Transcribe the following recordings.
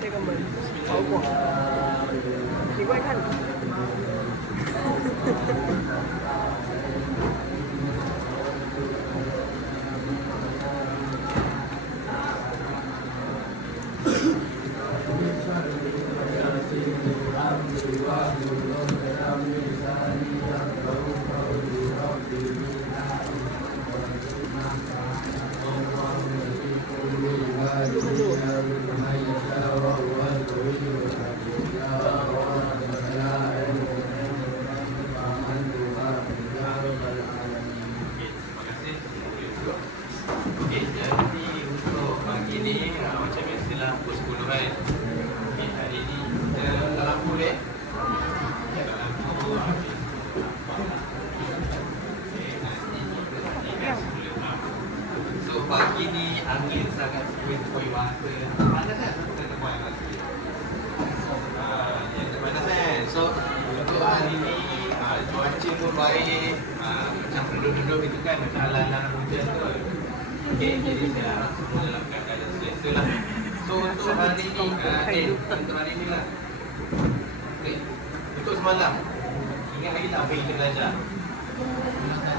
这个门好广，你过来看。Okey, jadi untuk pagi ni macam biasalah pukul 10 kan. Okey, hari ni kita tak lampu deh. Tak lampu. Okey, nanti kita nak so pagi ni angin sangat sepoi-sepoi mata. Panas kan? Kita buat lagi. Dia panas kan? So untuk hari ni cuaca pun baik. Macam penduduk-penduduk itu kan macam alang-alang hujan tu. Okey, jadi saya harap semua dalam keadaan selesa lah. So untuk hari ni, untuk hari ni lah. Okey, untuk semalam, ingat lagi tak apa yang kita belajar?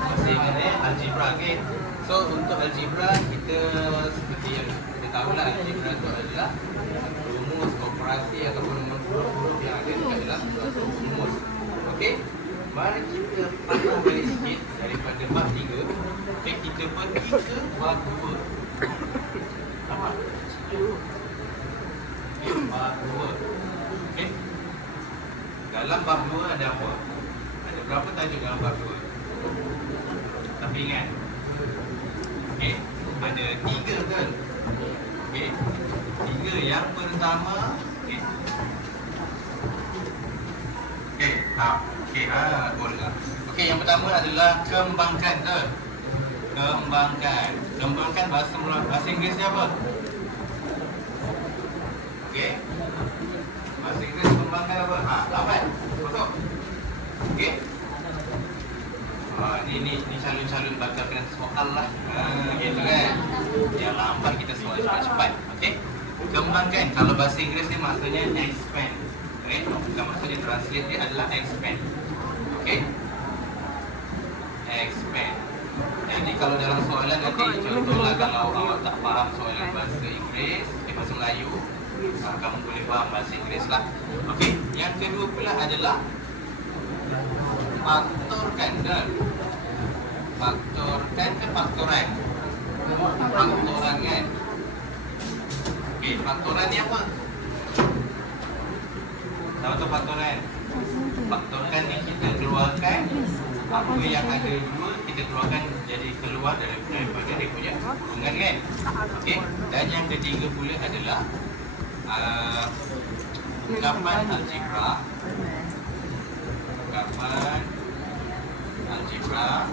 Masih ingat algebra, okey? So untuk algebra, kita seperti yang kita tahu lah, algebra tu adalah rumus operasi ataupun huruf yang ada dekat dalam satu rumus. Okey, mari kita patah balik sikit daripada bab 3. Okey, kita pergi ke bab 2. Apa? Okey, bab 2. Okey. Dalam bab 2 ada apa? Ada berapa tajuk dalam bab 2? Tapi ingat. Okey, ada 3 kan? Okey. 3 yang pertama, okey. Okey, boleh. Okey, yang pertama adalah kembangkan tu. Kembangkan bahasa Inggeris dia apa? Okey. Bahasa Inggeris kembangkan apa? Lambat. Betul. Okey. Ni calon-calon bakal kena soal lah. Gitu kan. Yang lambat kita soal cepat-cepat. Okey. Kembangkan kalau bahasa Inggeris ni maksudnya expand. Okey. Bukan maksudnya translate dia adalah expand. Okey. Expand. Jadi kalau dalam soalan nanti contohlah kalau awak tak faham soalan bahasa Inggeris, bahasa Melayu, kamu boleh faham bahasa Inggeris lah. Okey, yang kedua pula adalah faktorkan kan? Faktorkan ke faktoran? Faktoran kan? Okey, faktoran ni apa? Tahu tu faktoran? Faktorkan ni kita keluarkan apa yang ada dua, kita keluarkan jadi keluar daripada dia punya hubungan kan. Okey, dan yang ketiga pula adalah ungkapan algebra. Ungkapan algebra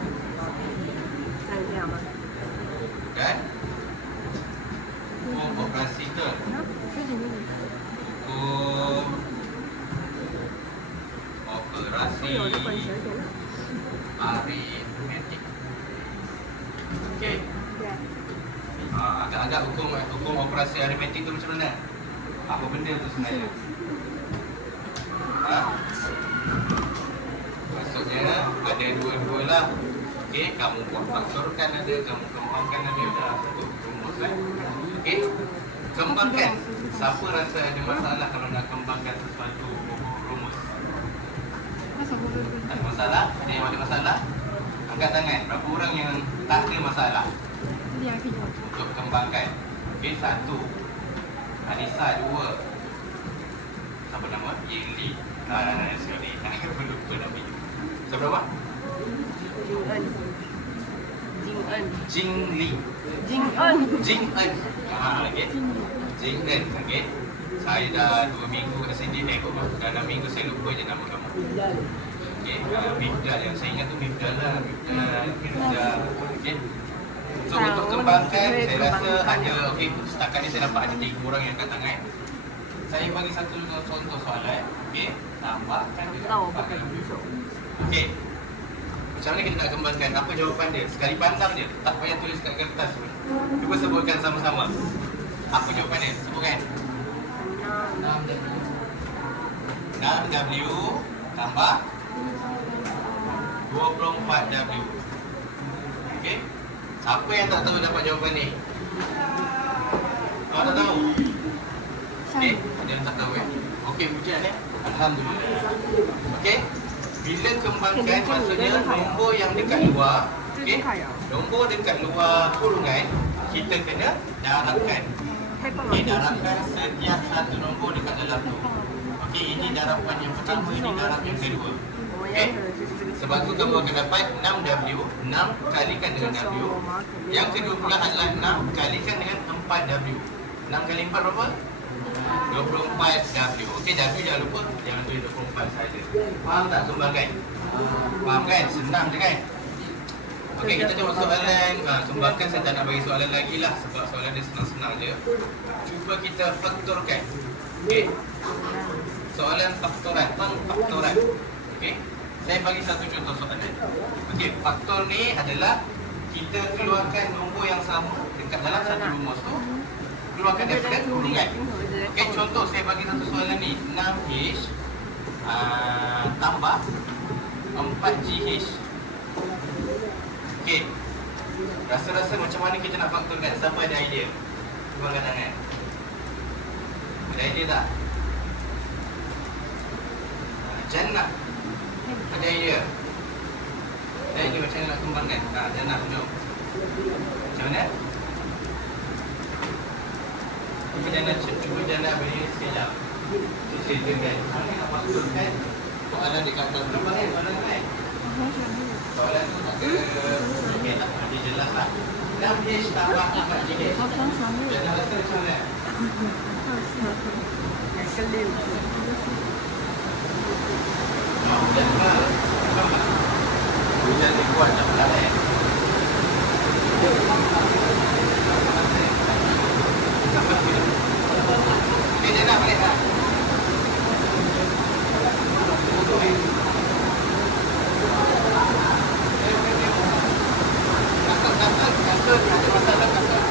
dan operasi ke operasi aritmetik. Okey. Agak-agak hukum operasi aritmetik tu macam mana? Apa benda tu sebenarnya? Maksudnya ada dua-dua lah. Okey, kamu buat faktorkan ada, kamu kembangkan ada, dah satu rumus lah. Okey. Kembangkan. Siapa rasa ada masalah kalau nak kembangkan sesuatu rumus? Ada masalah? Ada yang ada masalah? Angkat tangan. Berapa orang yang tak ada masalah untuk kembangkan? Okey, 1. Anissa 2. Siapa nama? Yingli. Sorry. Aku lupa nama you. Siapa nama? Jingli. Jing-en. Okey. Jing-en. Okey. Saya dah 2 minggu kat sini tengok. Dah 6 minggu saya lupa je nama kamu. Okey, Mifdal yang saya ingat tu Mifdal lah. Mifdal. Okey. So untuk kembangkan saya rasa ada, okey, setakat ni saya dapat ada 3 orang yang angkat tangan. Saya bagi satu contoh soalan. Okey, tambahkan dia. Okey. Macam mana kita nak kembangkan? Apa jawapan dia? Sekali pandang je. Tak payah tulis kat kertas pun. Cuba sebutkan sama-sama. Apa jawapannya? Sebutkan. 6W tambah 24W. Okey? Siapa yang tak tahu dapat jawapan ni? Kau tak tahu? Okey? Ada yang tak tahu Okey, hujan Alhamdulillah. Okey? Bila kembangkan maksudnya nombor yang dekat luar, okey? Nombor dekat luar kurungan kita kena darabkan. Okey, darabkan setiap satu nombor dekat dalam tu. Okey, ini darapan yang pertama, ini darab yang kedua. Okey? Sebab tu kamu akan dapat 6W, 6 kalikan dengan W. Yang kedua pula adalah 6 kalikan dengan 4W. 6 kali 4 berapa? 24W. Okey, W jangan lupa, jangan tulis 24 saja. Faham tak kembangkan? Faham kan? Senang je kan? Okey, kita tengok soalan. Kembangkan saya tak nak bagi soalan lagi lah, sebab soalan dia senang-senang je. Cuba kita faktorkan. Okey? Soalan faktoran, pengfaktoran. Okey? Saya bagi satu contoh soalan. Okey, faktor ni adalah kita keluarkan nombor yang sama dekat dalam satu rumus tu, keluarkan daripada kurungan. Okey, contoh saya bagi satu soalan ni, 6H tambah 4GH. Okey. Rasa-rasa macam mana kita nak faktorkan? Siapa ada idea? Cuba angkat tangan. Ada idea tak? Jannah. Ada idea? Ada idea macam mana nak kembangkan? Jannah, jom. Macam mana? Cuba Jannah beri sekejap. Ceritakan. Mana nak faktorkan soalan dekat atas. Nampak kan soalan kan? Soalan tu tak okey tak? Nanti jelas lah. 6H tambah 4GH. Jannah rasa macam mana? Kelim. Hujan ke? Hujan ni kuat tak pula Okey, Jannah balik lah. Kasut, ada masalah kasut.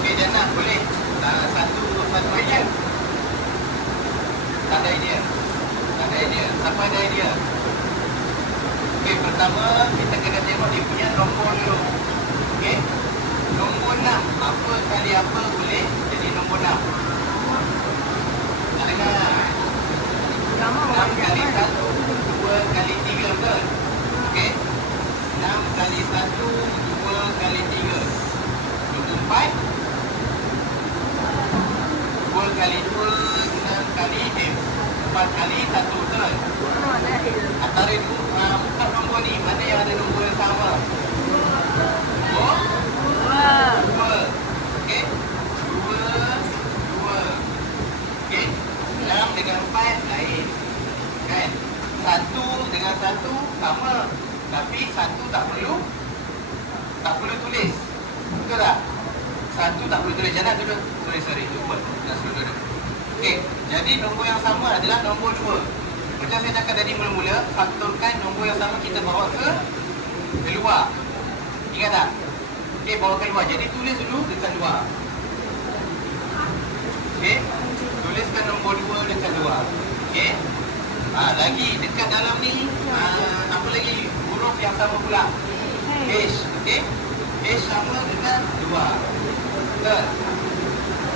Okey, Jannah boleh satu idea. Tak ada idea. Tak ada idea. Siapa ada idea? Okey, pertama kita kena tengok dia punya nombor dulu. Okey. Nombor 6. Apa kali apa boleh jadi nombor 6? Tak dengar. 6 kali 1, 2 kali 3 betul? Okey. 6 kali 1, 2 kali 3. 24. 2 kali 2, 6 kali 4 kali 1 betul? Antara bukan nombor ni, mana yang ada nombor yang sama? 2. Okey? 2. Okey? 6 dengan 4 lain. Kan? 1 dengan 1 sama. Tapi 1 tak perlu tulis. Betul tak? 1 tak perlu tulis. Jangan duduk. Sorry. Lupa. Dah suruh duduk. Okey. Jadi nombor yang sama adalah nombor 2. Macam saya cakap tadi mula-mula, faktorkan nombor yang sama kita bawa ke keluar. Ingat tak? Okey, bawa keluar. Jadi tulis dulu dekat luar. Okey. Tuliskan nombor 2 dekat luar. Okey. Lagi dekat dalam ni apa lagi? Huruf yang sama pula. H. Okey. H sama dengan 2. Betul.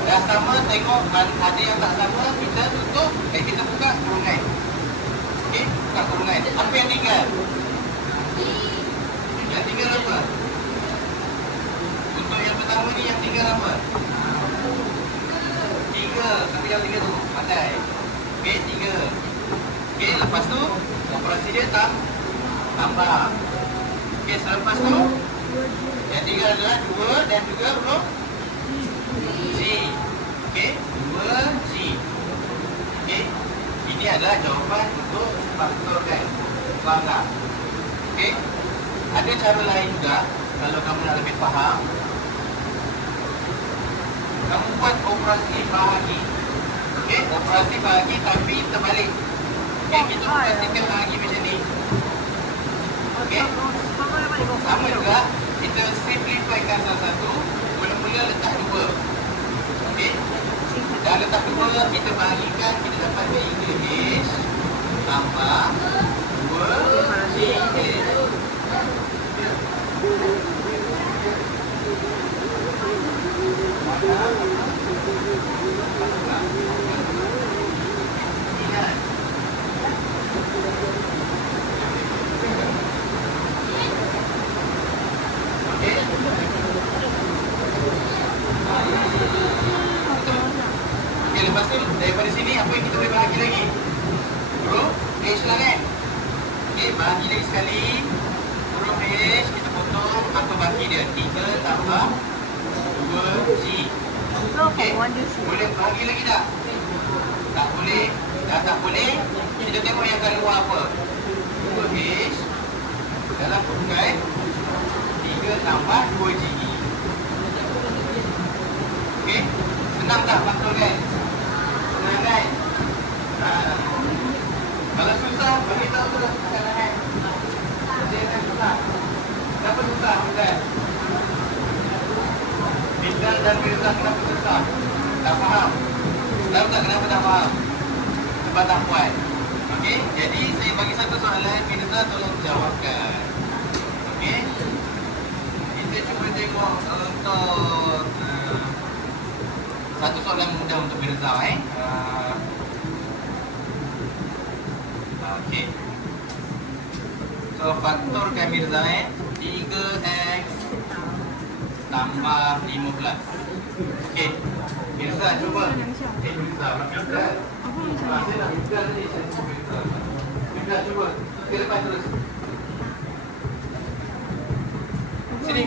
Dah sama, tengok ada yang tak sama, kita tutup, kita buka kurungan. Okey, buka kurungan. Apa yang tinggal? Yang tinggal apa? Untuk yang pertama ni yang tinggal apa? 3. Siapa yang 3 tu? Pandai. Okey, 3. Okey, lepas tu operasi dia tambah. Okey, selepas tu yang tinggal adalah 2 dan juga huruf G. Okey, 2G. Okey, ini adalah jawapan untuk faktorkan. Faham tak? Okey? Ada cara lain juga kalau kamu nak lebih faham. Kamu buat operasi bahagi. Okey, operasi bahagi tapi terbalik. Okey, kita operasikan bahagi macam ni. Okey. Sama juga, kita simplifikan salah satu. Mula-mula letak 2. Okey. Dah letak 2, kita bahagikan, kita dapat 3H tambah 2GH. Ingat. Okey. Okey, lepas tu daripada sini apa yang kita boleh bahagi lagi? Huruf H lah kan? Okey, bahagi lagi sekali. Huruf H kita potong, apa baki dia? 3 tambah 2G. Okey, boleh bahagi lagi tak? Tak boleh. Dah tak boleh, kita tengok yang kat luar apa? 2H dalam kurungan 3 tambah 2G. Okey, senang tak faktorkan? Senang kan? Kalau susah, bagi tahu tu kesalahan. Jangan susah. Kenapa susah, Hamdan? Bintang dan Mirza kenapa susah? Tak faham? Tahu tak kenapa tak faham? Sebab tak puas. Okey, jadi saya bagi satu soalan, Mirza tolong jawabkan. Okey? Kita cuba tengok untuk satu soalan mudah untuk Mirza Okey. So faktorkan Mirza 3x tambah 15. Okey. Mirza cuba. Mirza Mirza. Saya nak Mirza tadi saya cuba Mirza. Mirza cuba. Ke depan terus. Sini.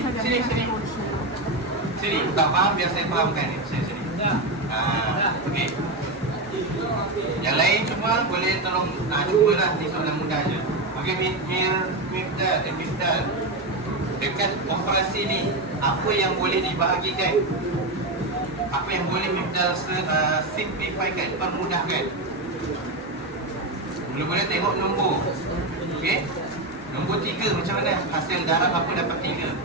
Sini. Tak faham biar saya fahamkan ni. Sini. Okey. Yang lain cuma boleh tolong cubalah, ni soalan mudah je. Okey, Miftah. Dekat operasi ni, apa yang boleh dibahagikan? Apa yang boleh Miftah simplifikan, permudahkan? Mula-mula tengok nombor. Okey. Nombor 3 macam mana? Hasil darab apa dapat 3?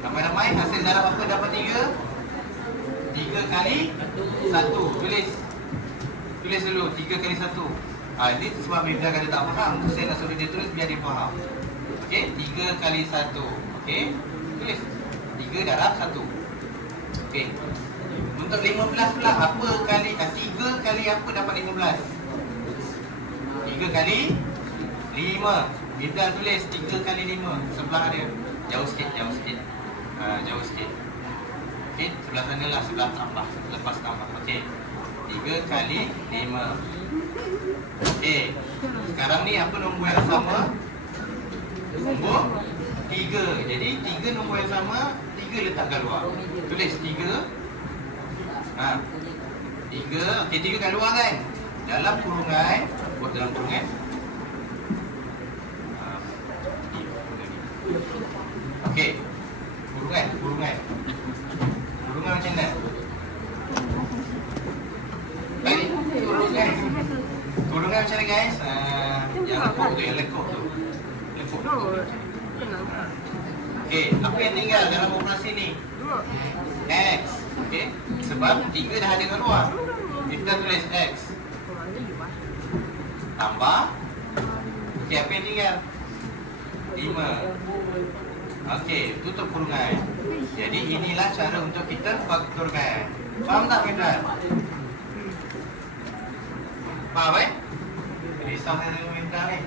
Ramai-ramai hasil darab apa dapat 3? 3 kali 1. Tulis dulu 3 kali 1. Ini sebab Miftah kata tak faham, saya nak suruh dia tulis biar dia faham. Okey, 3 kali 1. Okey, tulis 3 darab 1. Okey. Untuk 15 pula, apa kali 3 kali apa dapat 15? 3 kali 5. Miftah tulis 3 kali 5 sebelah dia. Jauh sikit. Jauh sikit. Okey, sebelah sana lah, sebelah tambah, lepas tambah. Okey. 3 kali 5. Okey. Sekarang ni apa nombor yang sama? Nombor 3. Jadi 3 nombor yang sama, 3 letak kat luar. Tulis 3. 3. Okey, 3 kat luar kan? Dalam kurungan, buat dalam kurungan. Okey. Kurungan macam mana? Baik, kurungan macam mana guys? Yang lekuk tu. Okey, apa yang tinggal dalam operasi ni? X. Okey, sebab 3 dah ada kat luar. Kita tulis X tambah. Okey, apa yang tinggal? 5. Okey, tutup kurungan. Jadi inilah cara untuk kita faktorkan. Faham tak Miftah? Faham Risau saya dengan Miftah ni.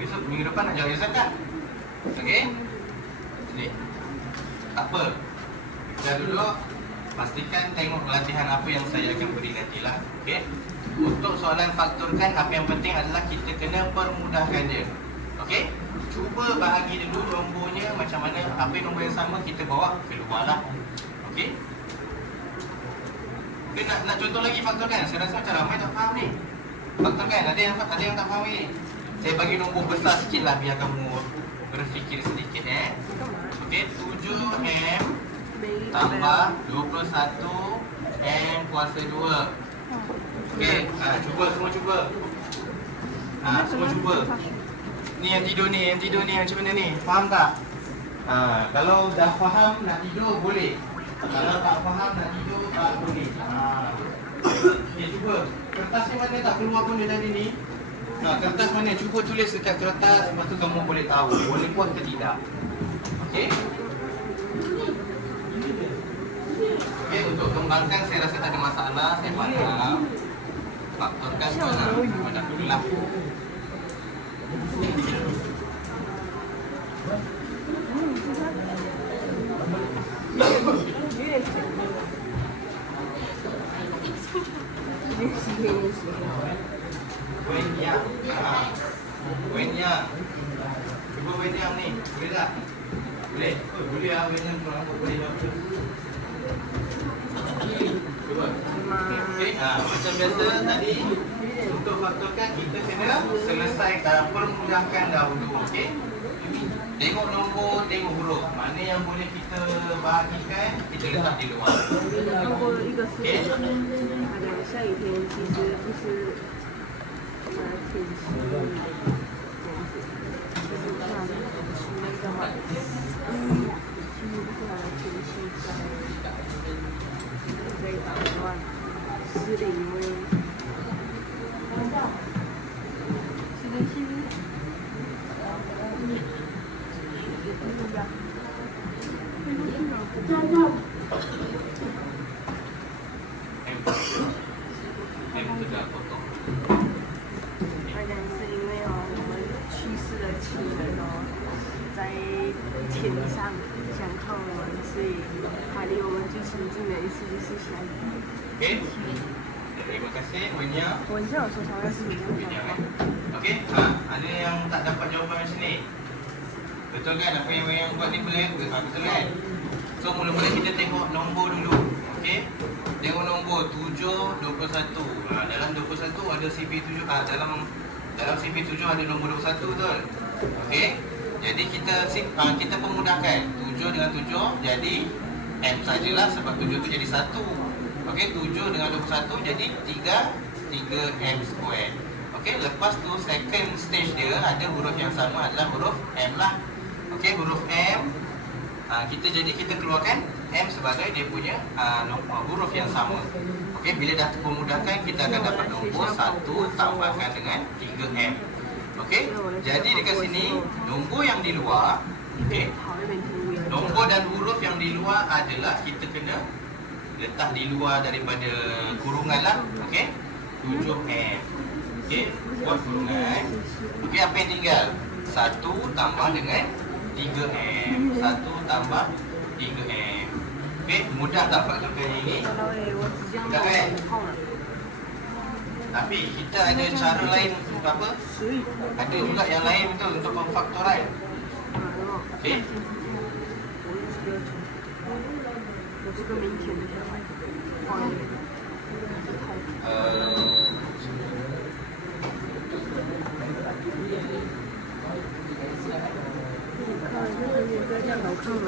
Besok minggu depan nak jawab zakat. Okey? Sini. Tak apa. Kita dulu pastikan tengok latihan apa yang saya akan beri nantilah. Okey? Untuk soalan faktorkan, apa yang penting adalah kita kena permudahkan dia. Okey? Cuba bahagi dulu nombornya macam mana. Apa nombor yang sama kita bawa keluar lah. Okey? Okay, nak contoh lagi faktorkan. Saya rasa macam ramai tak faham ni. Faktor kan? Ada yang tak faham ni? Saya bagi nombor besar sikit lah biar kamu berfikir sedikit Okey, 7M tambah 21M kuasa 2. Okey, semua cuba. Semua cuba. Ni yang tidur ni macam mana ni? Faham tak? Kalau dah faham nak tidur boleh. Kalau tak faham nak tidur tak boleh. Okey, cuba. Kertas ni mana tak keluar pun dia tadi ni? Kertas mana? Cuba tulis dekat kertas, lepas tu kamu boleh tahu boleh buat ke tidak. Okey? Okey, untuk kembangkan saya rasa tak ada masalah. Saya faham. Faktorkan pun tak perlulah. Wenyang. Cuba wenyang ni. Boleh tak? Boleh? Boleh lah wenyang tu rambut boleh apa. Cuba. Okey, macam biasa tadi untuk faktorkan kita kena selesaikan permudahkan dahulu, okey? Tengok nombor, tengok huruf. Mana yang boleh kita bahagikan, kita letak di luar. 如果一个是下雨天，其实就是天气这样子，就是像那个嘛，其实不是它的天气在打乱湿的，因为湿的气。M sudah potong. 而且是因为我们去世的亲人在天上想看我们，所以他离我们最亲近的一次就是下雨。 Okey. Terima kasih Wenyang. 我很像有说同样是一样的。 Okey, ada yang tak dapat jawapan macam ni. Betul kan apa yang Wenyang buat ni betul kan? So mula-mula kita tengok nombor dulu. Okey. Tengok nombor 7, 21. Dalam 21 ada CP7. Dalam CP7 ada nombor 21 betul. Okey. Jadi kita pemudahkan 7 dengan 7 jadi M sajalah sebab 7 tu jadi 1. Okey, 7 dengan 21 jadi 3M square. Okey, lepas tu second stage dia ada huruf yang sama adalah huruf M lah. Okey, huruf M kita keluarkan M sebagai dia punya huruf yang sama. Okey, bila dah pemudahkan kita akan dapat nombor 1 tambahkan dengan 3M. Okey, jadi dekat sini nombor yang di luar, okey, nombor dan huruf yang di luar adalah kita kena letak di luar daripada kurungan lah. Okey, 7M. Okey, buat kurungan. Okey, apa yang tinggal? 1 tambah dengan 3M. 1 tambah 3M. Okey, mudah tak faktorkan ini? Mudah kan? Tapi kita ada cara lain untuk apa? Ada juga yang lain betul untuk pemfaktoran. Okey. 我这个明天的放一点。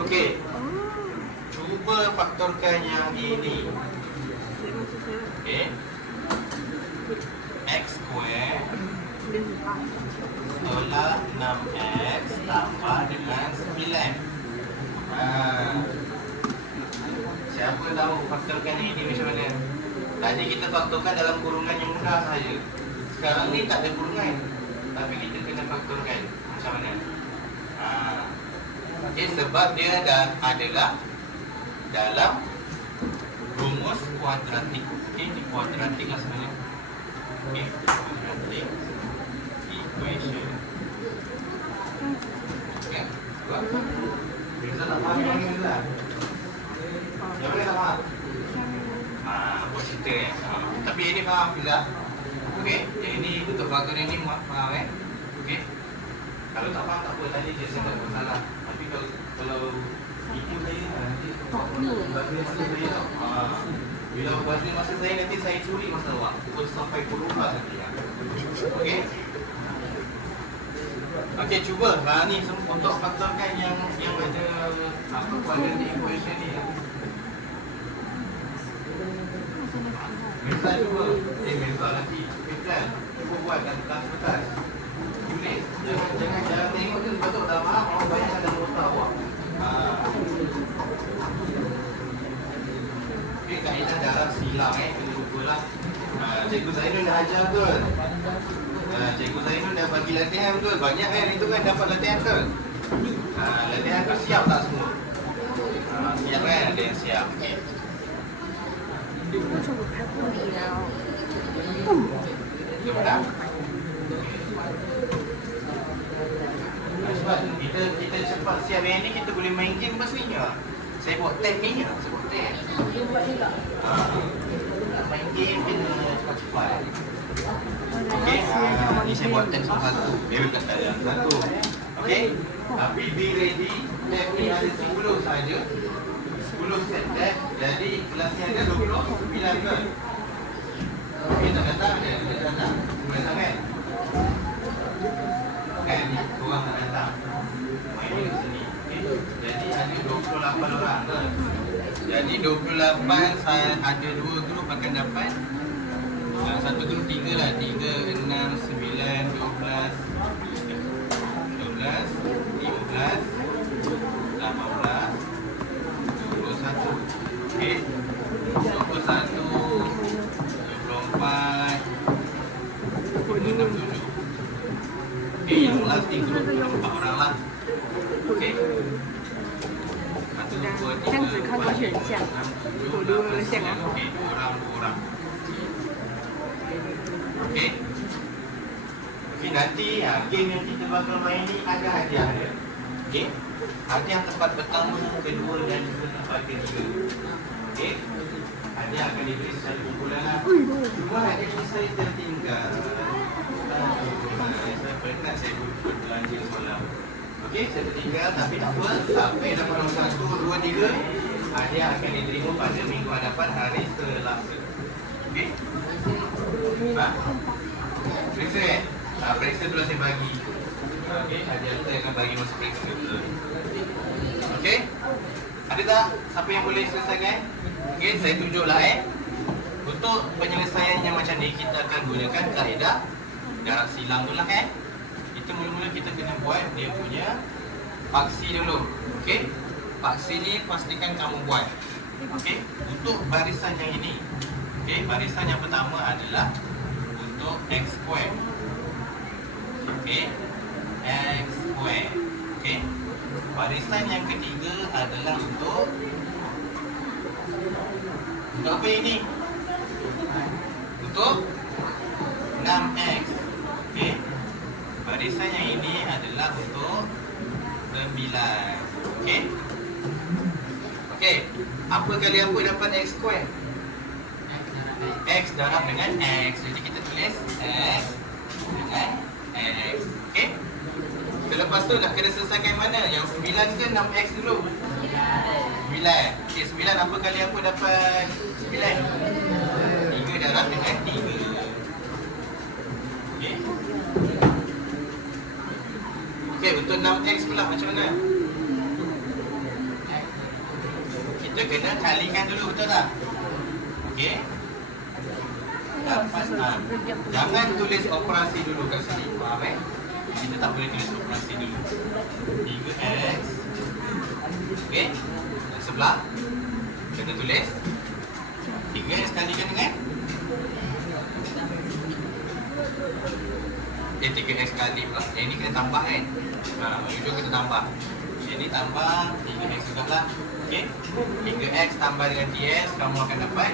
Okey. Cuba faktorkan yang ini. Okey. X square tolak 6X tambah dengan 9. Siapa tahu faktorkan ini macam mana? Tadi kita faktorkan dalam kurungan yang mudah saja. Sekarang ni tak ada kurungan, tapi kita kena faktorkan macam mana? Okay, sebab dia adalah dalam rumus kuadratik. Okay, ini kuadratik lah sebenarnya. Okay, kuadratik equation. Okay, buat. Kita tak faham yang ni lah. Yang mana tak faham? Buat cerita tapi ini faham bila. Okey, yang ini untuk faktor ini faham Okey. Kalau tak faham tak apa, tadi je saya tak ada masalah. Tapi kalau ikut saya nanti bagi saya tahu. Bila baju masa saya nanti saya curi masa awak. Terus sampai puluh nanti ya. Okey? Okey, cuba. Ni untuk faktorkan yang ada apa pada equation ni. Misal cuba. Misal nanti. Misal. Cuba buat dalam kertas. Tulis. Jangan tengok je. Betul tak faham. Orang banyak ada nota awak. Okey, kaedah darab silang kena lupalah. Cikgu Zainul dah ajar tu. Cikgu Zainul dah bagi latihan tu. Banyak itu kan dapat latihan tu. Latihan tu siap tak semua? Siap kan? Ada yang siap. Okey. 为什么拍不了？ Betul tak? Sebab kita cepat siap yang ni, kita boleh main game lepas ni je. Saya buat tag ni je. Saya buat tag. Nak main game kena cepat-cepat. Okey, ni saya buat tag satu. Dia kata yang satu. Okey, tapi be ready. Tag ni ada 10 saja. 10 set tag. Jadi kelas ni ada 29 ke? Okey, tak datang dia. Dia datang. Boleh datang kan? Kan ni, korang tak datang. Main ni kat sini. Okay. Jadi ada 28 orang ke? Jadi 28 saya ada 2 grup akan dapat. Satu grup 3 lah. 3, 6, 9, 12, 12, 15, 18, 21. Okey. 21, 24, 27. Okey, yang last ni grup 4 orang lah. Okey. 1, 2, 3, 4, 5, 6, 7, 8, 9, 10. Okey, 2 orang. Okey. Okey, nanti game yang kita bakal main ni ada hadiah dia. Okey. Hadiah tempat pertama, kedua dan tempat ketiga. Okey. Hadiah akan diberi secara kumpulan lah. Cuma hadiah ni saya tertinggal. Saya pernah saya belanja semalam. Okey, saya tertinggal tapi tak apa. Sampai dapat nombor 1, 2, 3, hadiah akan diterima pada minggu hadapan hari Selasa. Okey? Periksa periksa dulu saya bagi. Okey, hadiah saya akan bagi masa periksa dulu. Okey? Ada tak siapa yang boleh selesaikan? Okey, saya tunjuklah Untuk penyelesaiannya macam ni, kita akan gunakan kaedah darab silang tu lah kan. Kita mula-mula kita kena buat dia punya paksi dulu. Okey? Paksi ni pastikan kamu buat. Okey? Untuk barisan yang ini. Okey, barisan yang pertama adalah untuk x square. Okey? X square. Okey? Barisan yang ketiga adalah untuk apa ini? Untuk 6x. Okey. Barisan yang ini adalah untuk 9. Okey. Okey. Apa kali apa dapat x square? X darab dengan x. Jadi kita tulis x dengan x. Okey. Selepas tu nak kena selesaikan mana? Yang 9 ke 6x dulu? 9. Okey, 9 apa kali apa dapat 9? 3 darab dengan 3. Okey. Okey, untuk 6x pula macam mana? Kita kena kalikan dulu, betul tak? Okey. Dapat jangan tulis operasi dulu kat sini. Faham Kita tak boleh tulis operasi dulu. 3x. Okey. Dan sebelah kita tulis 3x kalikan dengan 3x kali pula. Ini kena tambah kan. Ujung kita tambah. Ini tambah 3x juga lah. Okey. 3x tambah dengan ts, kamu akan dapat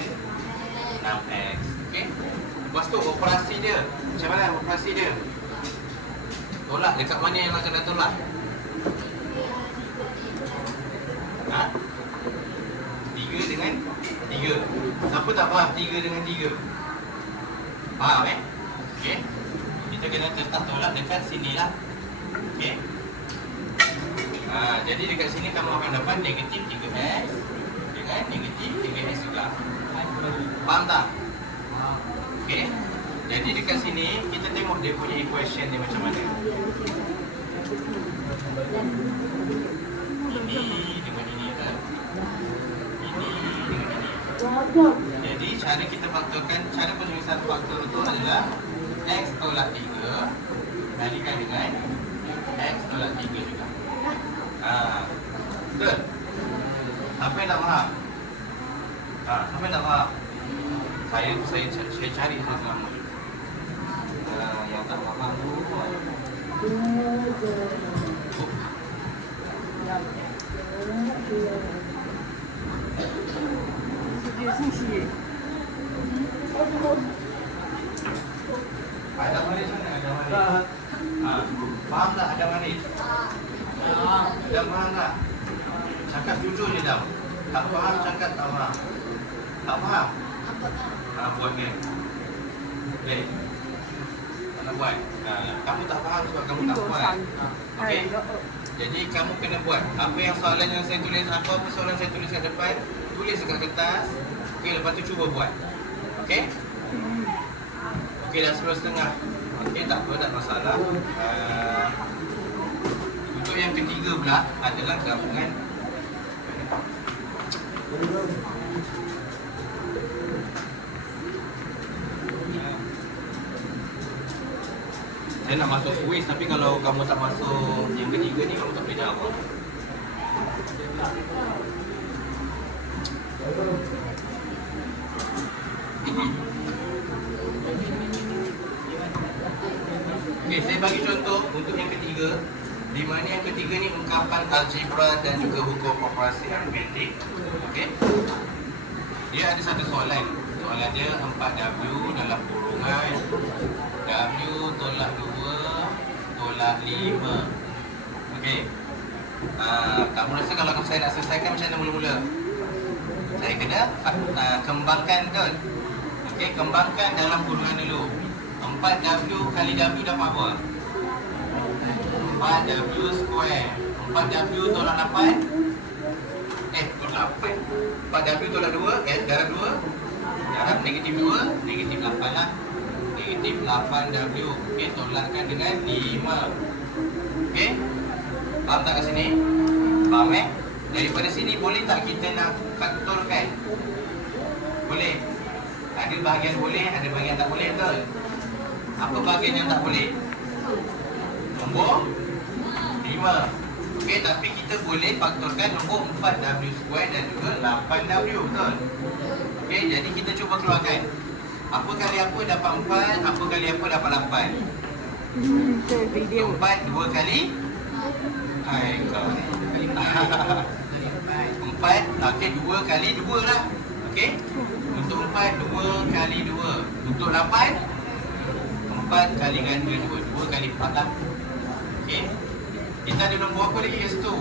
6x. Okey. Lepas tu operasi dia. Macam mana operasi dia? Tolak dekat mana yang nak kena tolak? 3 dengan 3. Siapa tak faham 3 dengan 3? Faham Okey. Kita kena letak tolak dekat sini lah. Okey. Jadi dekat sini kamu akan dapat negatif 3x dengan negatif 3x juga. Faham tak? Okey. Jadi dekat sini kita tengok dia punya equation dia macam mana. Ini dengan ini kan. Ini dengan ini. Jadi cara kita faktorkan, cara penulisan faktor itu adalah X tolak 3 kalikan dengan X tolak 3 juga. Betul? Siapa yang tak faham? Siapa yang tak faham? Saya cari saya selama. Yang tak faham tu ada manis mana? Ada manis. Faham tak ada manis? Ada faham tak? Cakap jujur je dah. Tak faham cakap tak faham. Tak faham? Buat kan? Boleh? Tak nak buat? Kamu tak faham sebab kamu tak buat. Okey? Jadi kamu kena buat. Apa yang soalan yang saya tulis, apa soalan saya tulis kat depan, tulis dekat kertas. Okey, lepas tu cuba buat. Okey? Okey, dah 10.30. Okey, tak apa, tak masalah. Untuk yang ketiga pula adalah gabungan. Saya nak masuk quiz tapi kalau kamu tak masuk yang ketiga ni kamu tak boleh jawab. Okey, saya bagi contoh untuk yang ketiga. Di mana yang ketiga ni ungkapan algebra dan juga hukum operasi aritmetik. Okey. Dia ada satu soalan. Soalan dia 4W dalam kurungan W tolak 2 tolak 5. Okey. Kamu rasa kalau saya nak selesaikan macam mana mula-mula? Saya kena kembangkan kan? Okey, kembangkan dalam kurungan dulu. 4W kali W dapat apa? 4W square. 4W tolak 8. Tolak 8. 4W tolak 2, darab 2. Darab negatif 2, negatif 8 lah. Negatif 8W. Okey, tolakkan dengan 5. Okey? Faham tak kat sini? Faham Daripada sini boleh tak kita nak faktorkan? Boleh. Ada bahagian boleh, ada bahagian tak boleh ke? Apa bahagian yang tak boleh? Nombor 5. Okey, tapi kita boleh faktorkan nombor 4W square dan juga 8W, betul? Okey, jadi kita cuba keluarkan. Apa kali apa dapat 4, apa kali apa dapat 8? 4 2 kali? Hai kau ni. 4, okey 2 kali 2 lah. Okey? Untuk 4, 2 kali 2. Untuk 8, 4 kali ganda 2. 2 kali 4 lah. Okey? Kita ada nombor apa lagi kat situ?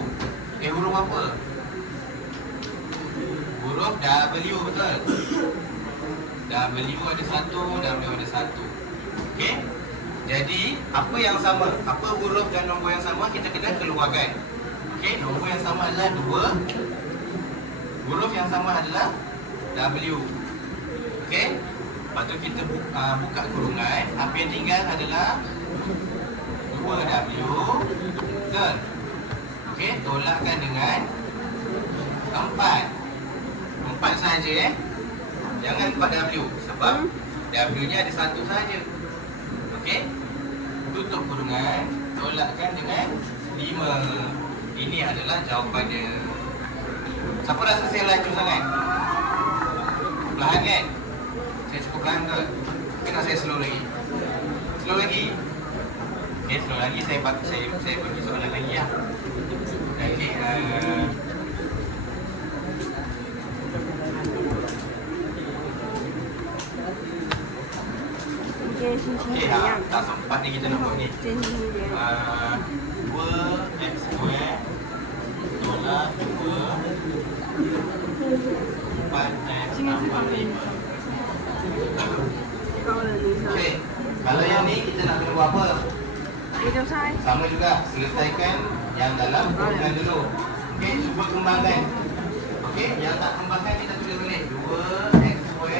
Huruf apa? Huruf W, betul? W ada 1, W ada 1. Okey? Jadi, apa yang sama? Apa huruf dan nombor yang sama kita kena keluarkan. Okey, nombor yang sama adalah 2. Huruf yang sama adalah W. Okey? Lepas tu kita buka kurungan. Apa yang tinggal adalah 2W. Betul? Okey, tolakkan dengan 4. 4 saja Jangan 4W sebab W nya ada 1 saja. Okey? Tutup kurungan, tolakkan dengan 5. Ini adalah jawapannya. Siapa rasa saya laju sangat? Perlahan kan? Saya cukup perlahan ke? Mungkin nak saya slow lagi? Slow lagi? Okay, slow lagi. Saya bagi soalan lagi ya. Okay, tak sempat ni kita nak buat ni. 2x square tolak 2 4x tambah 5. Okey, kalau yang ni kita nak kena buat apa? Sama juga, selesaikan yang dalam kurungan dulu. Okey, cuba kembangkan. Okey, yang tak kembangkan kita tulis balik 2x square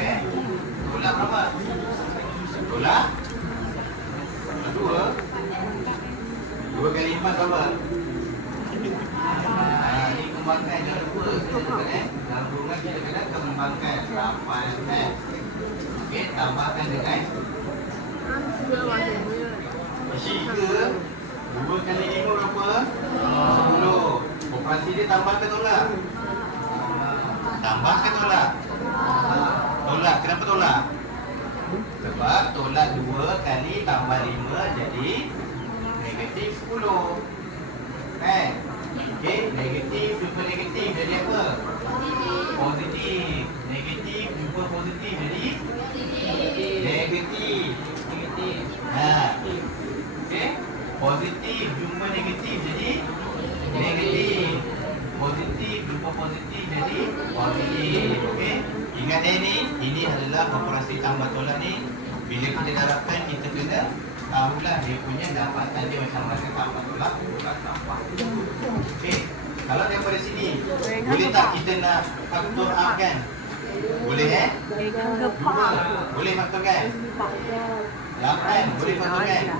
tambahkan dengan 3 masuk mulut. 3. 2 kali 5 berapa? 10. Operasi dia tambah ke tolak? Tambah ke tolak? Tolak. Kenapa tolak? Sebab tolak 2 kali tambah 5 jadi negatif 10. Okey, negatif jumpa negatif jadi apa? Positif. Negatif jumpa positif jadi negatif. Okey. Positif jumpa negatif jadi negatif. Positif jumpa positif jadi positif. Okey. Ingat ini adalah operasi tambah tolak ni. Bila kita darabkan kita kena tahulah dia punya dapatan dia macam mana tambah tolak tambah. Okey. Kalau daripada sini boleh tak kita nak faktor up kan? Boleh Boleh faktor kan? 8 boleh faktor kan? 10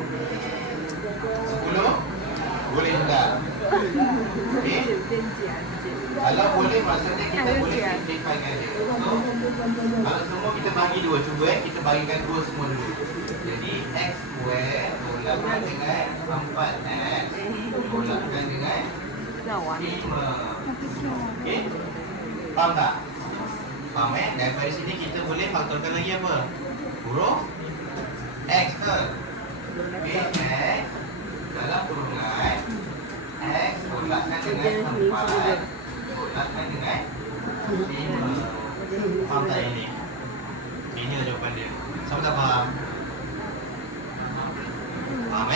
boleh juga. Okey. Kalau boleh maksudnya kita boleh simplifikan dia. So, kalau semua kita bagi 2, cuba kita bagikan 2 semua dulu. Jadi x square tolakkan dengan 4x tolakkan dengan 5. Okey. Faham tak? Faham Daripada sini kita boleh faktorkan lagi apa? Huruf x ke? Okey, x dalam kurungan x tolakkan dengan 4 tolakkan dengan 5. Faham tak ini? Ini adalah jawapan dia. Sama tak faham? Faham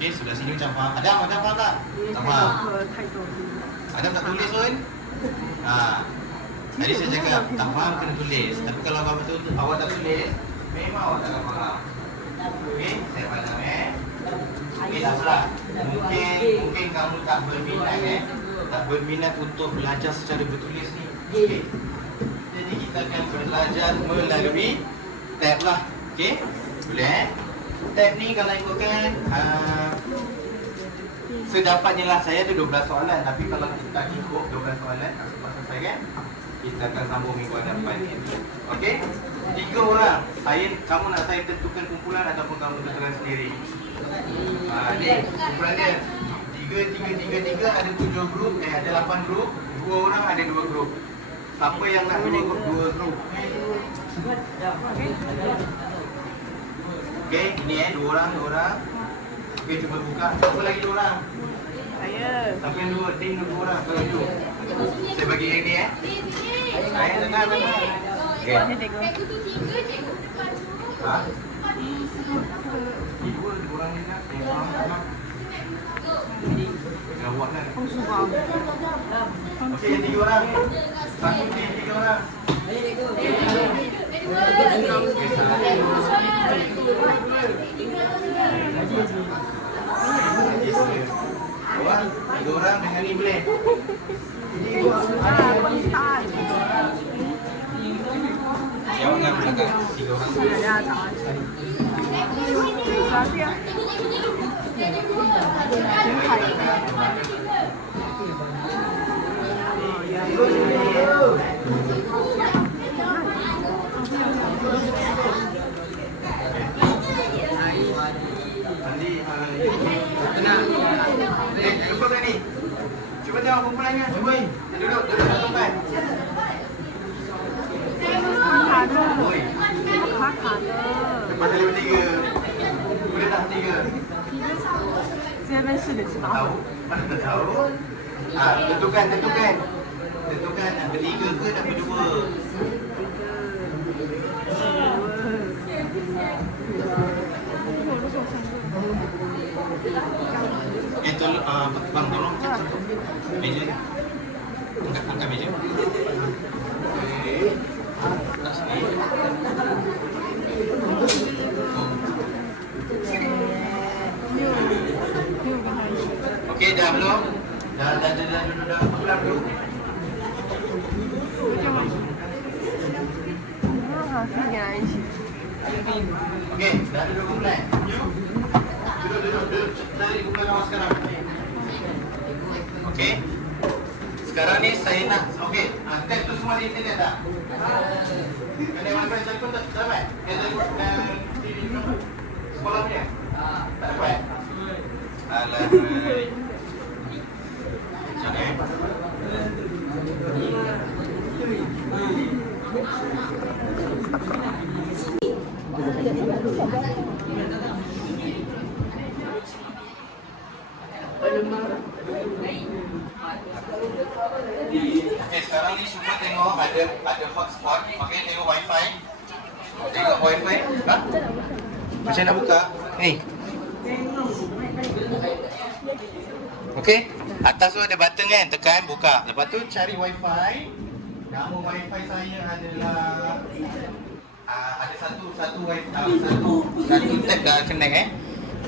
Okey, sudah sini macam faham. Adam faham tak? Tak faham. Adam tak tulis pun? Tadi saya cakap tak faham kena tulis. Tapi kalau awak betul awak tak tulis, memang awak tak faham. Okey, saya pandang Okey, tak salah. Mungkin kamu tak berminat tak berminat untuk belajar secara bertulis ni. Okey. Jadi kita akan belajar melalui tab lah. Okey? Boleh Tab ni kalau ikutkan sedapatnya lah, saya ada 12 soalan. Tapi kalau kita tak ikut 12 soalan tak selesai kan? Kita akan sambung minggu hadapan ni. Okey? 3 orang. Kamu nak saya tentukan kumpulan ataupun kamu tentukan sendiri? Ni kumpulan dia 3 ada 7 grup, ada 8 grup. 2 orang ada 2 grup. Siapa yang nak mengikut 2 grup? Okey, ini 2 orang. Okey, cuba buka. Siapa lagi 2 orang? Saya. Siapa yang 2? Tim 2 orang. Kalau tu. Saya bagi yang ni Saya tenang. Okey. Ibu 2 orang ni kan? Yang faham. Jangan buat kan? Okey, 3 orang. Satu tim 3 orang. Dua orang dengan ni boleh. Yang nak belakang 3 orang. Tenang. Lupa tak ni? Cuba tengok kumpulannya. Cuba. Duduk tempat. Oi. Lepas tadi 3. Boleh tak 3? Tahu? Mana tak tahu? Tentukan. Tentukan nak bertiga ke nak berdua? Bang, tolong cek meja. Angkat meja. Tak sini. Okey, dah belum? Dah pulang dulu. Okey, dah duduk kumpulan. Duduk. Cari kumpulan awak sekarang. Okey. Sekarang ni saya nak, okey, tab tu semua di internet tak? Ada wifi telefon tak dapat? Telefon sekolah punya? Tak dapat? Alah. Okay. Okay, sekarang ni cuba tengok ada hotspot. Okay, tengok wifi. Tengok wifi. Ha? Macam nak buka? Ni. Okay, atas tu ada button kan, tekan buka. Lepas tu cari wifi. Nama wifi saya adalah ada satu wifi, satu tab dah connect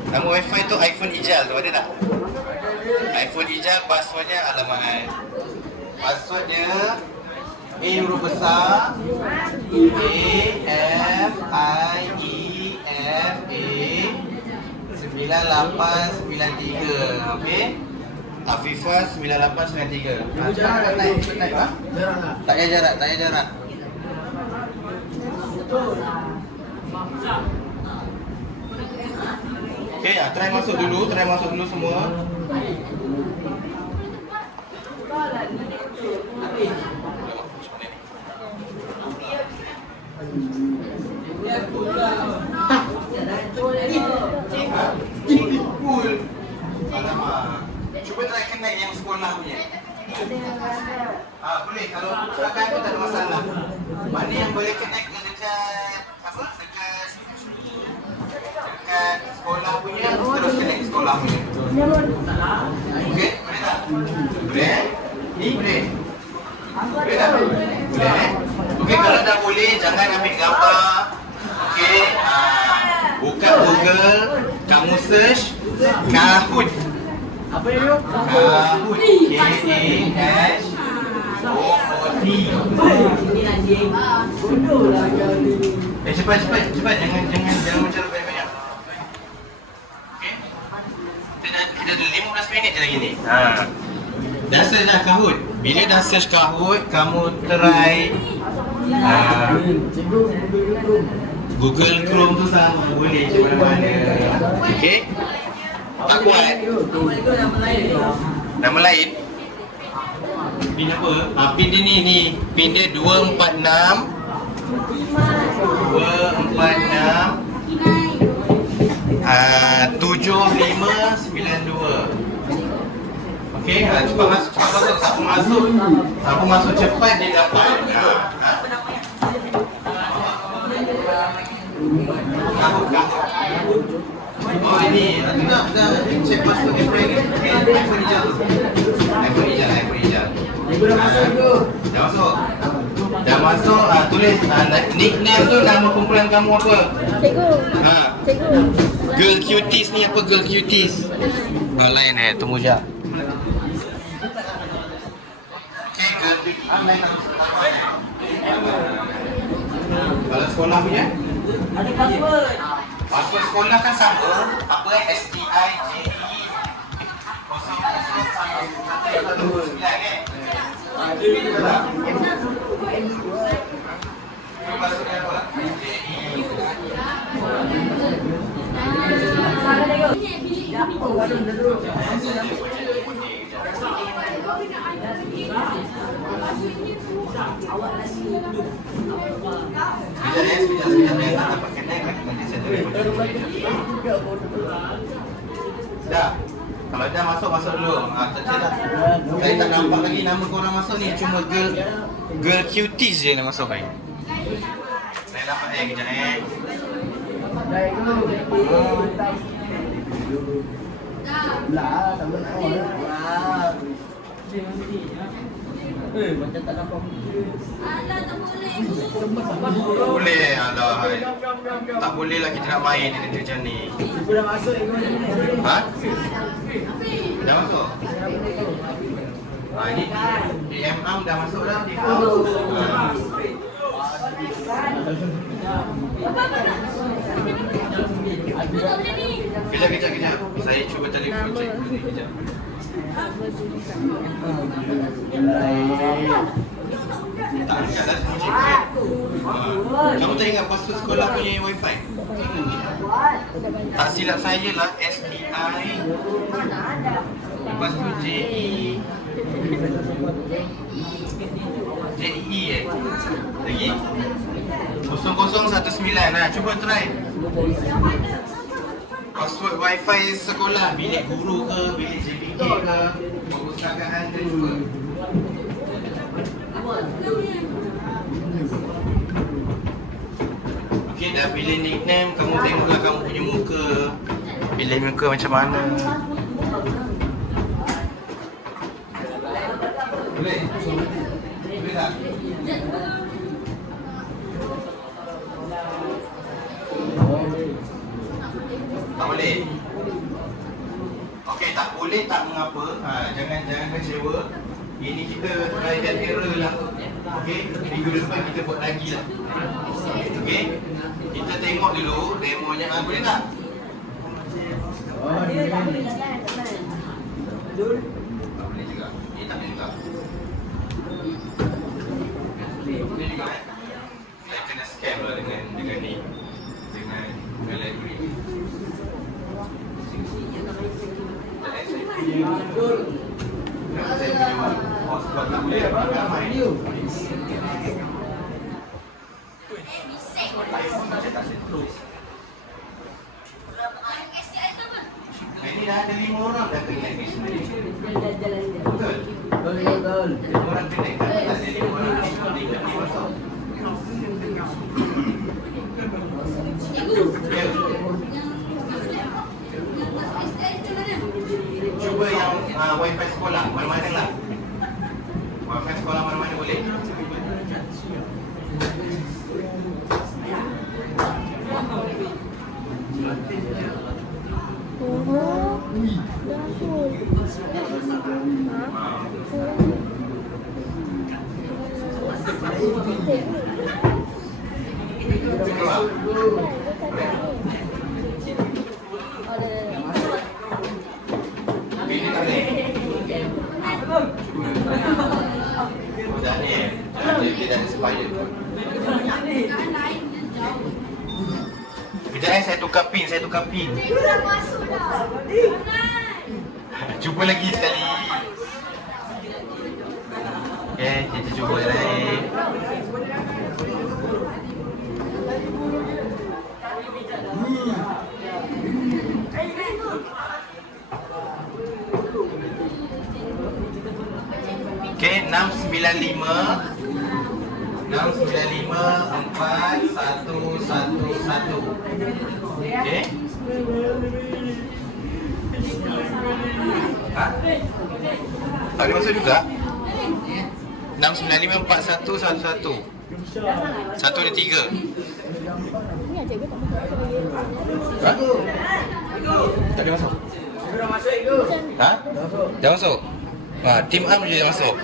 Nama wifi tu iPhone Ijal tu ada tak? iPhone Ijal, passwordnya alamat. Passwordnya A huruf besar AFIEFA 9893. Okey. Afifah 9893. Jarak tak naik tak? Tak payah jarak, tak payah jarak. Okey, try masuk dulu semua. Cool. Alamak. Cuba try connect yang sekolah punya. Boleh. Kalau takkan tu tak ada masalah. Mana yang boleh connect dekat apa? Dekat sekolah punya, terus connect sekolah punya. Okey, boleh tak? Boleh? Ni boleh? Boleh tak? Boleh? Okey, kalau dah boleh, jangan ambil gambar. Okey, buka Google, kamu search Kahoot. Apa itu? Kahoot. K-A-H-O-O-T. Cepat. Jangan macam banyak-banyak. Okey. Kita ada 15 minit je lagi ni. Dah search dah Kahoot. Bila dah search Kahoot, kamu try Google Chrome tu sama, boleh je mana-mana. Okey? Tak kuat. Nama lain? Pin apa? Pin dia ni. Pin dia 246 7592. Okey, cepat masuk. Siapa masuk cepat dia dapat. Oh ini, dah check password iPhone hijau. Dah masuk, tulis nickname tu, nama kumpulan kamu apa? Cikgu. Girl Cuties ni apa? Girl Cuties. Lain tunggu je. Okay, Girl Cuties. Kalau sekolah punya? Ada password. Password sekolah kan sama. Apa STIJE 0019 kan? Password apa? Sekejap tak pakai naik nanti saya dah. Kalau dah masuk dulu. Saya tak nampak lagi nama korang masuk ni. Cuma Girl Cuties je yang masuk baik. Saya dapat kejap Lah, sama nak orang. Macam tak nampak. Alah, tak boleh. boleh. Alah. Tak boleh lah kita nak main ni macam ni. Ibu dah masuk Ha? Dah masuk? Ini DMM dah masuk dah. Kejap. Saya cuba telefon cek. Kejap. Tak ingat lah semua cakap. Kamu tak ingat password sekolah punya wifi? Tak silap saya lah STI. Lepas tu JEE lagi 0019 lah. Cuba try password wifi sekolah, bilik guru ke, bilik JPK ke, perpustakaan ke, cuba. Okey, dah pilih nickname, kamu tengoklah kamu punya muka. Pilih muka macam mana. Boleh? Boleh tak? Tak boleh? Okey, tak boleh tak mengapa. Jangan kecewa. Ini kita try and error lah. Okey, minggu depan kita buat lagi lah. Okey, kita tengok dulu demonya. Boleh tak? Tak boleh juga. Ini tak boleh juga. Boleh juga Saya kena scam lah dengan ni. Dengan gallery. Sebab tak boleh ramai. Ini dah ada 5 orang dah kena ni sebenarnya. Betul? Betul. 5 orang kena kan? Ada 5 orang ni masuk. Cuba yang wifi sekolah mana-mana lah. Wifi sekolah mana-mana boleh. Kejap saya tukar pin. Cuba lagi sekali. Okay, kita cuba lagi. Okay, 695 4111. Okay. Ha? Tak boleh masuk juga? 695 4111. 1 ada 3. Ha? Tak boleh masuk? Ha? Dah masuk? Tim Am je masuk.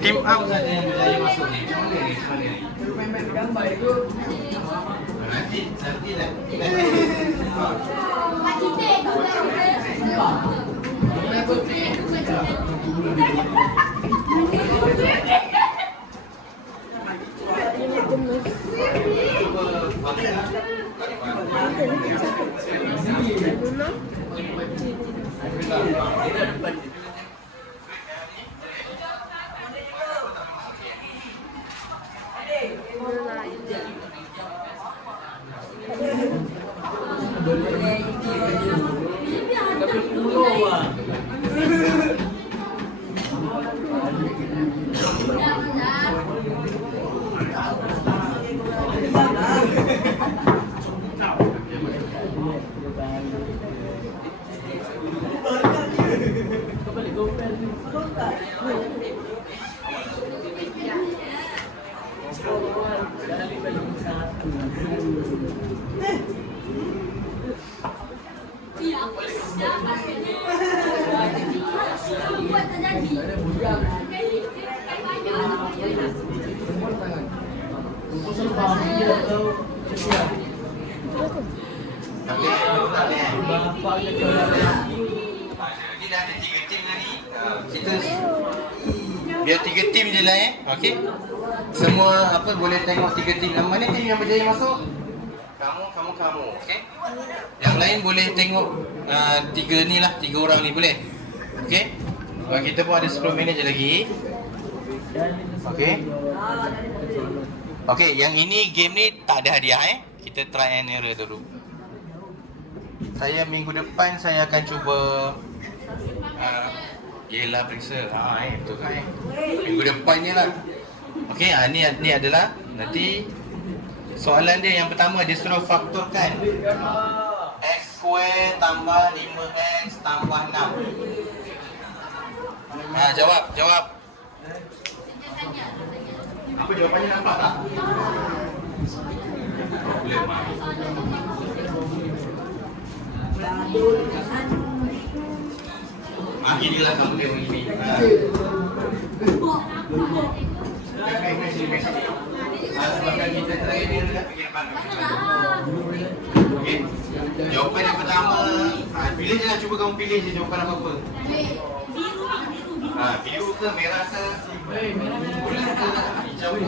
Tim Am saja yang berjaya masuk ni. Macam mana ni sebenarnya ni? Nanti lah. dah ada 3 tim lagi. Kita biar 3 tim je lah okey. Semua apa boleh tengok 3 tim. Mana tim yang berjaya masuk? Kamu, okey. Yang lain boleh tengok 3 ni lah, 3 orang ni boleh. Okey. Kita pun ada 10 minit je lagi. Okey. Okey, yang ini game ni tak ada hadiah Kita try and error dulu. Saya minggu depan saya akan cuba yelah periksa. Betul kan minggu depan ni lah. Okey, ni adalah nanti soalan dia yang pertama dia suruh faktorkan x square tambah 5x tambah 6. Jawab. Apa jawapannya, nampak tak? Problem. Inilah kamu dia begini. Sebabkan kita terakhir dia dekat pergi depan. Okey. Jawapan yang pertama, pilih je lah, cuba kamu pilih je jawapan apa-apa. Biru ke merah ke? Boleh ke hijau ke?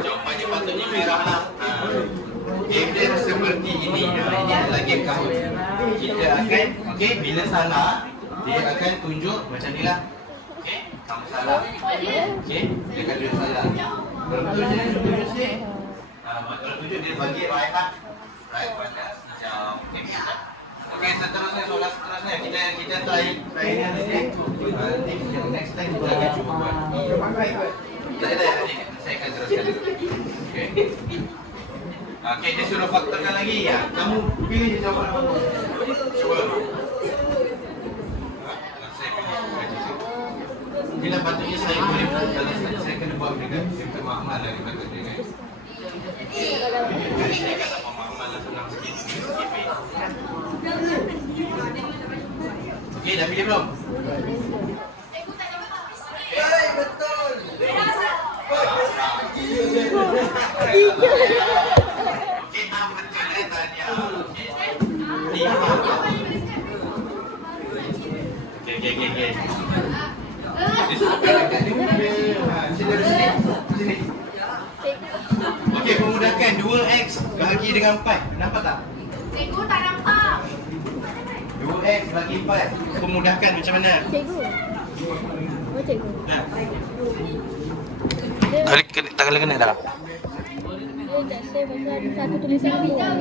Jawapannya patutnya merah lah. Game dia seperti ini. Ini adalah game kamu. Kita akan, bila salah, dia akan tunjuk macam ni lah. Kamu salah. Dia akan tunjuk salah. Kalau tunjuk sikit. Kalau tunjuk dia bagi right lah. Right pada hijau. Seterusnya, soalan seterusnya kita try ni nanti. Next time kita akan cuba buat. Saya akan teruskan dulu. Okey, dia suruh faktorkan lagi ya. Kamu pilih je jawapan apa. Cuba. Saya pilih. Bila patutnya saya boleh kalau saya kena buat dengan pemahaman lah patutnya kan. Saya kata pemahaman lah senang sikit. Okey, dah pilih belum? Betul. Okey, pemudahkan 2x bahagi dengan 4. Nampak tak? Cikgu tak nampak. 2x bagi 4. Pemudahkan macam mana? Cikgu. Oh, cikgu. Tak kena dah. Dia tak save pasal satu tulisan keluar.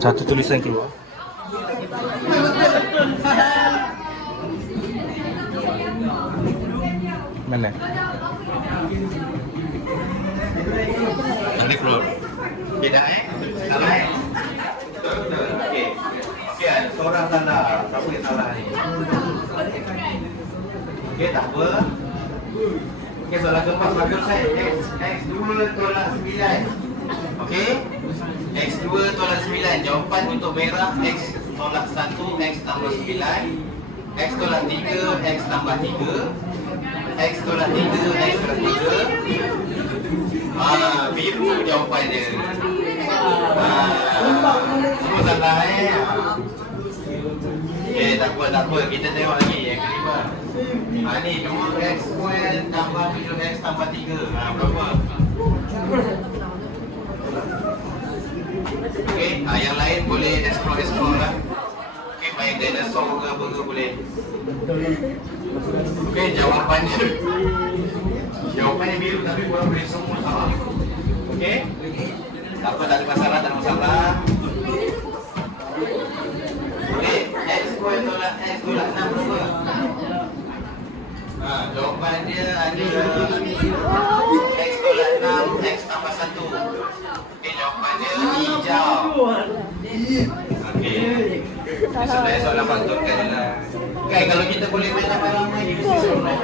Satu tulisan keluar. Mana? Ada keluar. Okey dah Salah Betul. Okey. Okey, seorang salah. Siapa yang salah ni? Okey, tak apa. Okey, soalan keempat bagus saya. X2 tolak 9. Okey. X2 tolak 9. Jawapan untuk merah X tolak 1, X tambah 9. X tolak 3, X tambah 3. X tolak 3, X tolak 3. Biru jawapan dia. Semua salah Okey, tak apa. Kita tengok lagi yang kelima. Ni 2x square tambah 7x tambah 3. Berapa? Okey, yang lain boleh explore lah. Okey, main dinosaur ke apa ke boleh. Okey, jawapannya biru tapi korang boleh semua salah. Okey? Tak apa, tak ada masalah. Okey, x square tolak x tolak 6 berapa? Jawapan dia ada x tolak 6, x tambah 1. Okey, jawapan dia hijau. Okey. Sebenarnya soalan faktorkan je lah. Kan kalau kita boleh main ramai-ramai, dia mesti suruh naik.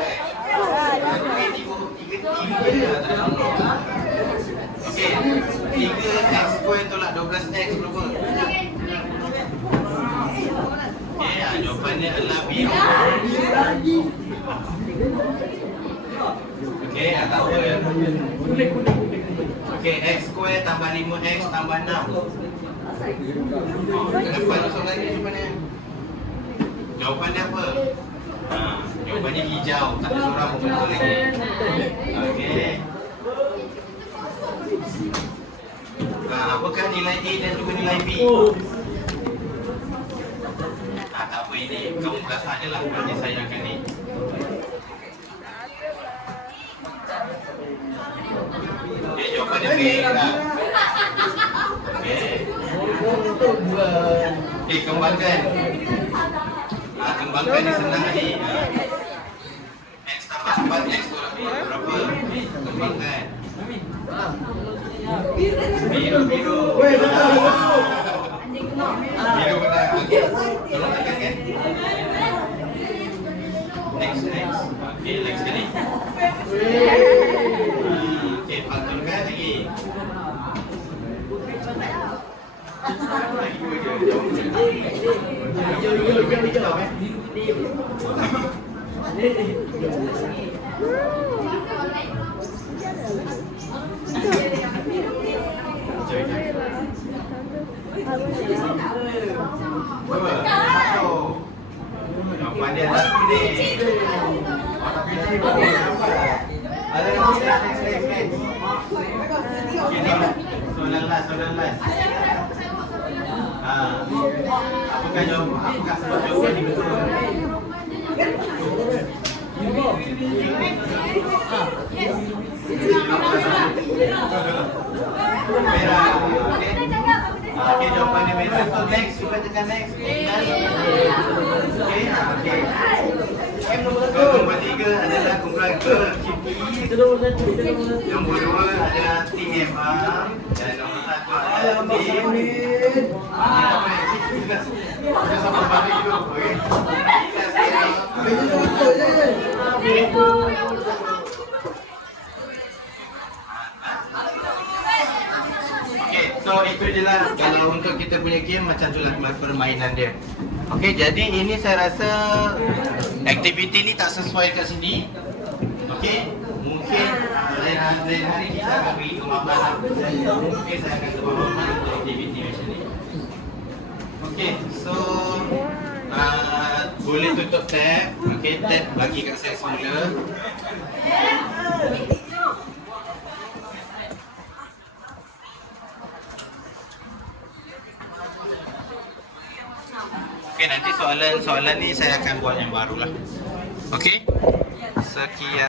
Okey, 3x square tolak 12x berapa? Okey, jawapannya adalah biru. Okey, Okey, tak apa. Okey, x square tambah 5x tambah 6. Dapat soalan ni sebenarnya. Jawapan dia apa? Jawapannya hijau. Tak ada seorang pun betul lagi. Okey. Apakah nilai A dan juga nilai B? Tak apa ini. Kamu rasa je lah kerja saya akan ni. Okey, jawapannya B lah. Okey, kembangkan. Kembangkan ni senang tadi. X tambah 4x berapa? Kembangkan. Biru. Biru benar. Okey, tolong tekankan. Next. Okey, next sekali. Okey, patulkan lagi. Jawapan dia adalah kuning. Ada lagi next. Soalan last. Apakah sebab jawapan ni betul? Merah. Okey, jawapan dia merah. So next, cuba tekan next. Okey. Nombor 3 adalah kumpulan KPI. Nombor 2 adalah TMR. Dan nombor 1 adalah TIM. Kita sama balik dulu. Okey. Okey, so itu je lah. Kalau untuk kita punya game, macam tu lah permainan dia. Okey, jadi ini saya rasa aktiviti ni tak sesuai kat sini. Okey, mungkin lain hari kita akan pergi ke Mabah. Mungkin saya akan ke Mabah untuk aktiviti macam ni. Okey, so boleh tutup tab. Okey, tab bagi kat saya semula. Okey, nanti soalan ni saya akan buat yang baru lah. Okey, sekian.